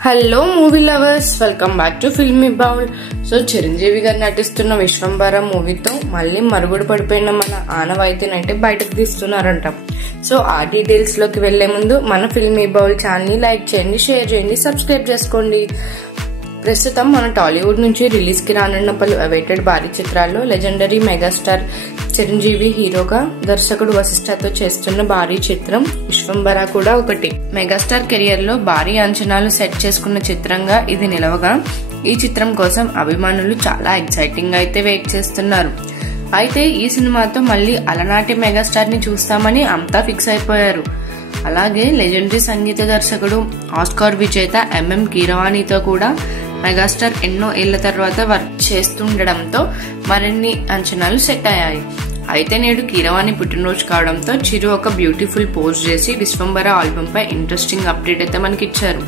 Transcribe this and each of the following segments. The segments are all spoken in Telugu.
Hello movie lovers, welcome back to filmy bowl. So Chiranjeevi గారు నటిస్తున్న విశ్వంబర మూవీతో మళ్ళీ మరుగుడ పడిపోయిన మన ఆనవాయితీనైతే బయటకు తీస్తున్నారంట. సో ఆ డీటెయిల్స్ లోకి వెళ్లే ముందు మన ఫిల్మీ బౌల్ ఛానల్ ని లైక్ చేయండి, షేర్ చేయండి, సబ్స్క్రైబ్ చేసుకోండి. ప్రస్తుతం మన టాలీవుడ్ నుంచి రిలీజ్ కి రానున్న పలు అవైటెడ్ భారీ చిత్రాల్లో లెజెండరీ మెగాస్టార్ చిరంజీవి హీరోగా, దర్శకుడు వశిష్ఠతో చేస్తున్న భారీ చిత్రం విశ్వంబర కూడా ఒకటి. మెగాస్టార్ కెరియర్ లో భారీ అంచనాలు సెట్ చేసుకున్న చిత్రంగా ఇది నిలవగా, ఈ చిత్రం కోసం అభిమానులు చాలా ఎక్సైటింగ్ గా అయితే వెయిట్ చేస్తున్నారు. అయితే ఈ సినిమాతో మళ్ళీ అలనాటి మెగాస్టార్ ని చూస్తామని అంతా ఫిక్స్ అయిపోయారు. అలాగే లెజెండరీ సంగీత దర్శకుడు, ఆస్కార్ విజేత ఎంఎం కీరవాణితో కూడా మెగాస్టార్ ఎన్నో ఏళ్ల తర్వాత వర్క్ చేస్తుండడంతో మరిన్ని అంచనాలు సెట్ అయ్యాయి. అయితే నేడు కీరవాణి పుట్టినరోజు కావడంతో చిరు ఒక బ్యూటిఫుల్ పోస్ట్ చేసి విశ్వంబర ఆల్బమ్ పై ఇంట్రెస్టింగ్ అప్డేట్ అయితే మనకిచ్చారు.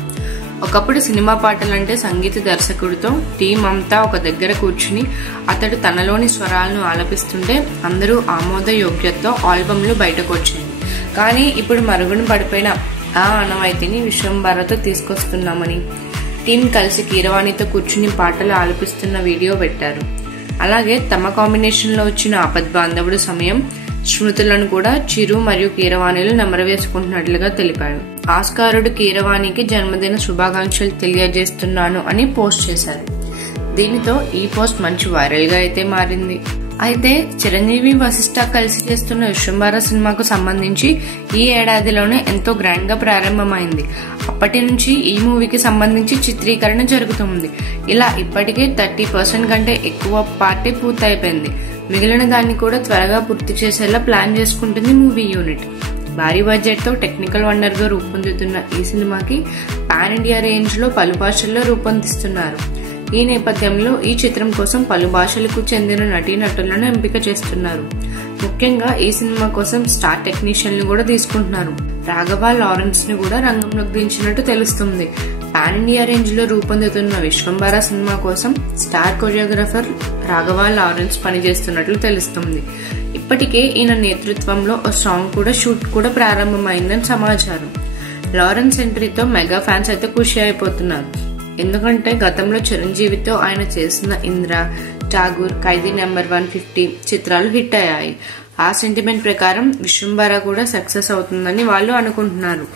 ఒకప్పుడు సినిమా పాటలంటే సంగీత దర్శకుడితో టీం అంతా ఒక దగ్గర కూర్చుని అతడు తనలోని స్వరాలను ఆలపిస్తుంటే అందరూ ఆమోద యోగ్యతతో ఆల్బమ్లు బయటకు వచ్చింది. కానీ ఇప్పుడు మరుగున పడిపోయిన ఆ ఆనవాయితీని విశ్వంబరతో తీసుకొస్తున్నామని టీం కలిసి కీరవాణితో కూర్చుని పాటలు ఆలపిస్తున్న వీడియో పెట్టారు. అలాగే తమ కాంబినేషన్ లో వచ్చిన ఆపద్బాంధవుడు సమయం స్మృతులను కూడా చిరు మరియు కీరవాణిలు నెమరవేసుకుంటున్నట్లుగా తెలిపారు. ఆస్కారుడు కీరవాణికి జన్మదిన శుభాకాంక్షలు తెలియజేస్తున్నాను అని పోస్ట్ చేశారు. దీనితో ఈ పోస్ట్ మంచి వైరల్ గా అయితే మారింది. అయితే చిరంజీవి వశిష్ఠ కలిసి చేస్తున్న విశ్వంబర సినిమాకు సంబంధించి ఈ ఏడాదిలోనే ఎంతో గ్రాండ్ గా ప్రారంభమైంది. అప్పటి నుంచి ఈ మూవీకి సంబంధించి చిత్రీకరణ జరుగుతుంది. ఇలా ఇప్పటికే 30% కంటే ఎక్కువ పార్టీ పూర్తయిపోయింది. మిగిలిన దాన్ని కూడా త్వరగా పూర్తి చేసేలా ప్లాన్ చేసుకుంటుంది మూవీ యూనిట్. భారీ బడ్జెట్ తో టెక్నికల్ వండర్ గా రూపొందుతున్న ఈ సినిమాకి పాన్ ఇండియా రేంజ్ లో పలు భాషల్లో రూపొందిస్తున్నారు. ఈ నేపథ్యంలో ఈ చిత్రం కోసం పలు భాషలకు చెందిన నటీనటులను ఎంపిక చేస్తున్నారు. ముఖ్యంగా ఈ సినిమా కోసం స్టార్ టెక్నీషియన్లు కూడా తీసుకుంటున్నారు. రాఘవ లారెన్స్ ని కూడా రంగంలోకి దించినట్టు తెలుస్తుంది. పాన్ ఇండియా రేంజ్ లో రూపొందుతున్న విశ్వంబర సినిమా కోసం స్టార్ కొరియోగ్రాఫర్ రాఘవ లారెన్స్ పనిచేస్తున్నట్లు తెలుస్తుంది. ఇప్పటికే ఈయన నేతృత్వంలో ఓ సాంగ్ కూడా షూట్ కూడా ప్రారంభమైందని సమాచారం. లారెన్స్ ఎంట్రీతో మెగా ఫ్యాన్స్ అయితే ఖుషి అయిపోతున్నారు. ఎందుకంటే గతంలో చిరంజీవితో ఆయన చేసిన ఇంద్ర, ఠాగూర్, ఖైదీ నెంబర్ 150 చిత్రాలు హిట్ అయ్యాయి. ఆ సెంటిమెంట్ ప్రకారం విశ్వంబర కూడా సక్సెస్ అవుతుందని వాళ్ళు అనుకుంటున్నారు.